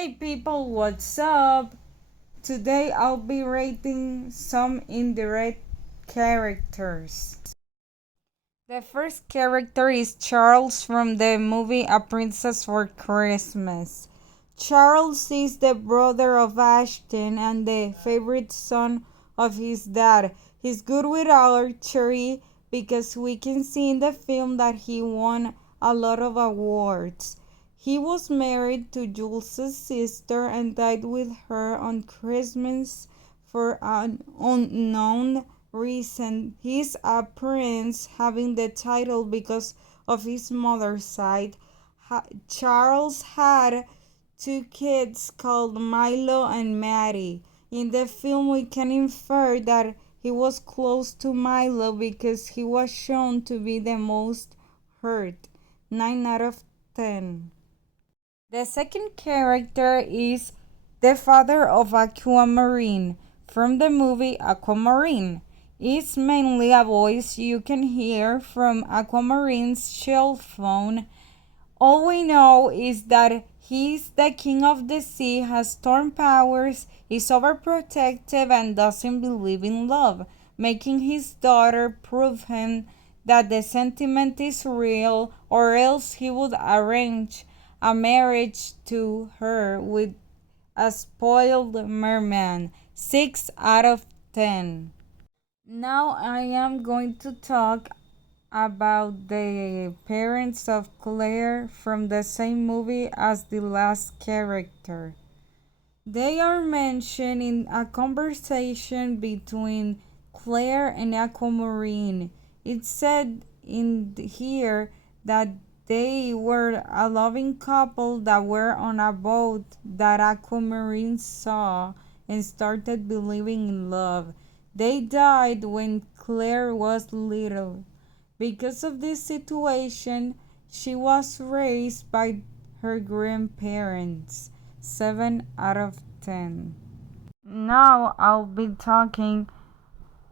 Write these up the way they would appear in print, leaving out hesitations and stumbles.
Hey people, what's up? Today I'll be rating some indirect characters. The first character is Charles from the movie A Princess for Christmas. Charles is the brother of Ashton and the favorite son of his dad. He's good with archery because we can see in the film that he won a lot of awards. He was married to Jules' sister and died with her on Christmas for an unknown reason. He's a prince, having the title because of his mother's side. Charles had two kids called Milo and Maddie. In the film, we can infer that he was close to Milo because he was shown to be the most hurt. 9 out of 10. The second character is the father of Aquamarine from the movie Aquamarine. It's mainly a voice you can hear from Aquamarine's cell phone. All we know is that he's the king of the sea, has storm powers, is overprotective, and doesn't believe in love, making his daughter prove him that the sentiment is real, or else he would arrange a marriage to her with a spoiled merman. 6 out of 10. Now I am going to talk about the parents of Claire from the same movie as the last character. They are mentioned in a conversation between Claire and Aquamarine. It said in here that they were a loving couple that were on a boat that Aquamarine saw and started believing in love. They died when Claire was little. Because of this situation, she was raised by her grandparents. 7 out of 10. Now I'll be talking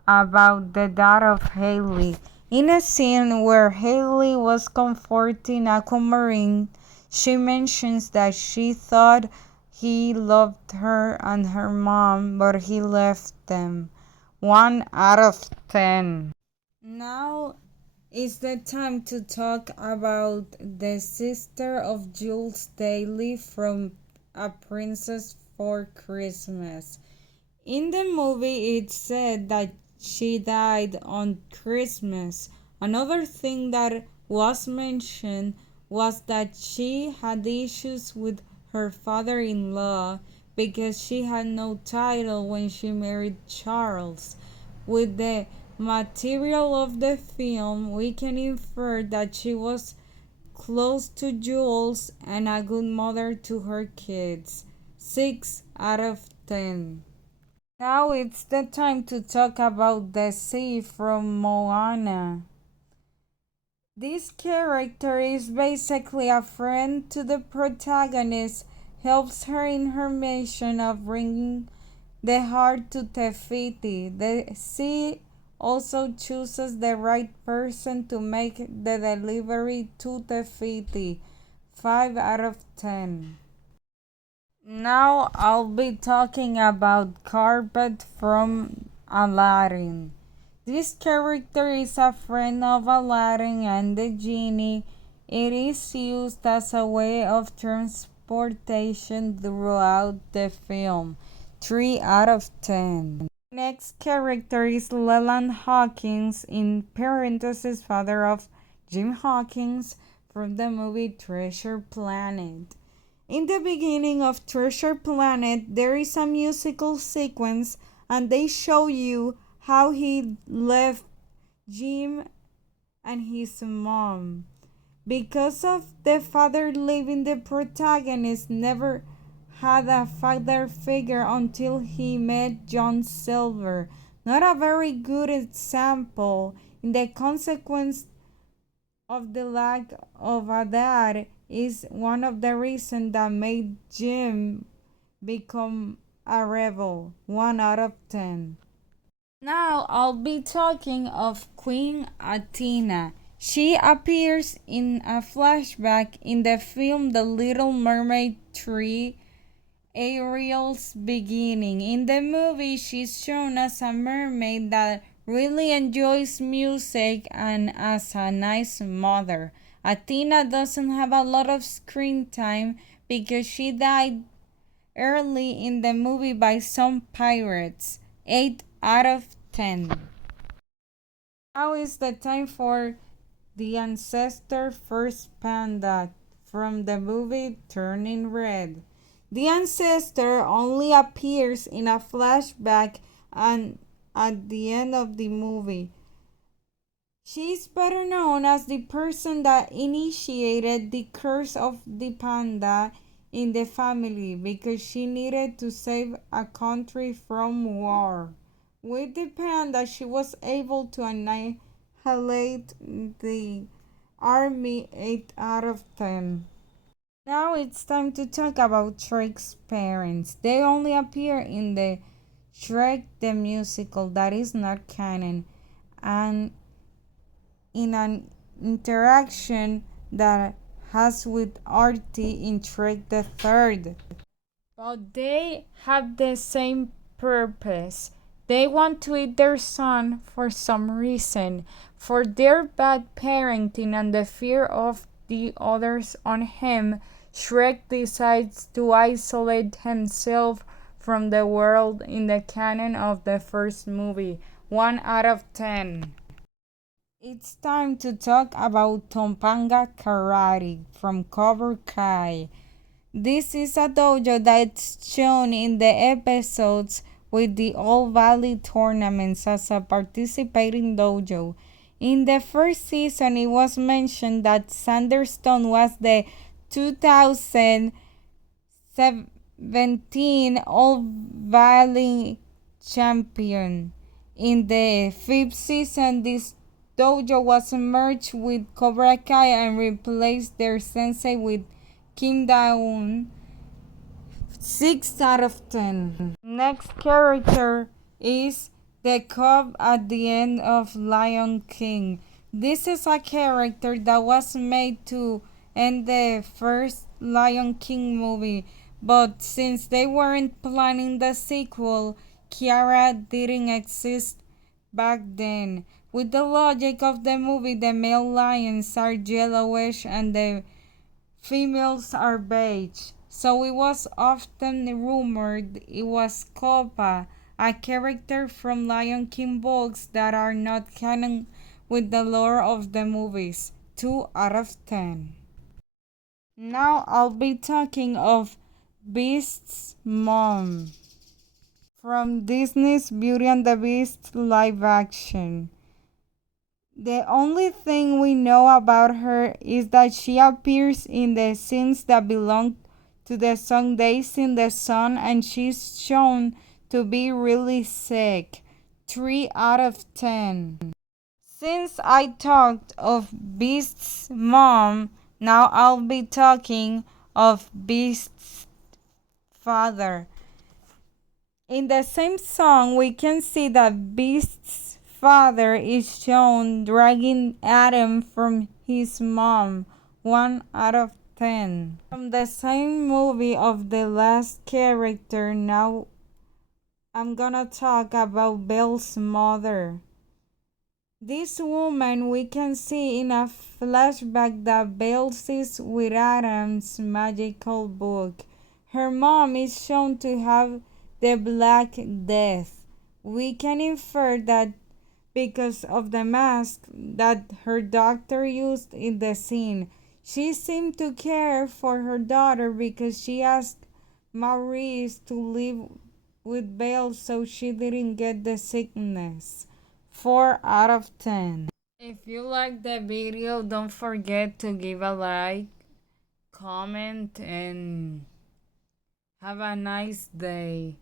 about the dad of Haley. In a scene where Haley was comforting Aquamarine, she mentions that she thought he loved her and her mom, but he left them. 1 out of 10. Now is the time to talk about the sister of Jules Daly from A Princess for Christmas. In the movie, it said that she died on Christmas. Another thing that was mentioned was that she had issues with her father in law because she had no title when she married Charles. With the material of the film, we can infer that she was close to Jules and a good mother to her kids. 6 out of 10. Now it's the time to talk about the sea from Moana. This character is basically a friend to the protagonist, helps her in her mission of bringing the heart to Te Fiti. The sea also chooses the right person to make the delivery to Te Fiti. 5 out of 10. Now I'll be talking about Carpet from Aladdin. This character is a friend of Aladdin and the genie. It is used as a way of transportation throughout the film. 3 out of 10. Next character is Leland Hawkins, in parentheses father of Jim Hawkins, from the movie Treasure Planet. In the beginning of Treasure Planet, there is a musical sequence and they show you how he left Jim and his mom. Because of the father leaving, the protagonist never had a father figure until he met John Silver. Not a very good example. In the consequence of the lack of a dad is one of the reasons that made Jim become a rebel. 1 out of 10. Now I'll be talking of Queen Athena. She appears in a flashback in the film The Little Mermaid 3. Ariel's beginning. In the movie, she's shown as a mermaid that really enjoys music and as a nice mother. Athena doesn't have a lot of screen time because she died early in the movie by some pirates. 8 out of 10. Now is the time for the ancestor first panda from the movie Turning Red. The ancestor only appears in a flashback and at the end of the movie. She is better known as the person that initiated the curse of the panda in the family because she needed to save a country from war. With the panda, she was able to annihilate the army 8 out of 10. Now it's time to talk about Shrek's parents. They only appear in the Shrek the Musical, that is not canon, and in an interaction that has with Artie in Shrek the Third. But they have the same purpose. They want to eat their son for some reason. For their bad parenting and the fear of the others on him, Shrek decides to isolate himself from the world in the canon of the first movie. 1 out of 10. It's time to talk about Tompanga Karate from Cobra Kai. This is a dojo that's shown in the episodes with the All Valley tournaments as a participating dojo. In the first season, it was mentioned that Sanderstone was the 2017 All Valley champion. In the fifth season, this dojo was merged with Cobra Kai and replaced their sensei with Kim Daun. 6 out of 10. Next character is the cub at the end of Lion King. This is a character that was made to end the first Lion King movie, but since they weren't planning the sequel, Kiara didn't exist back then. With the logic of the movie, the male lions are yellowish and the females are beige. So it was often rumored it was Copa, a character from Lion King books that are not canon with the lore of the movies. 2 out of 10. Now I'll be talking of Beast's mom from Disney's Beauty and the Beast live action. The only thing we know about her is that she appears in the scenes that belong to the song Days in the Sun, and she's shown to be really sick. 3 out of 10. Since I talked of Beast's mom, now I'll be talking of Beast's father. In the same song, we can see that Beast's father is shown dragging Adam from his mom. 1 out of 10. From the same movie of the last character, now I'm gonna talk about Belle's mother. This woman we can see in a flashback that Belle sees with Adam's magical book. Her mom is shown to have the Black Death. We can infer that because of the mask that her doctor used in the scene. She seemed to care for her daughter because she asked Maurice to live with Belle so she didn't get the sickness. 4 out of 10. If you like the video, don't forget to give a like, comment, and have a nice day.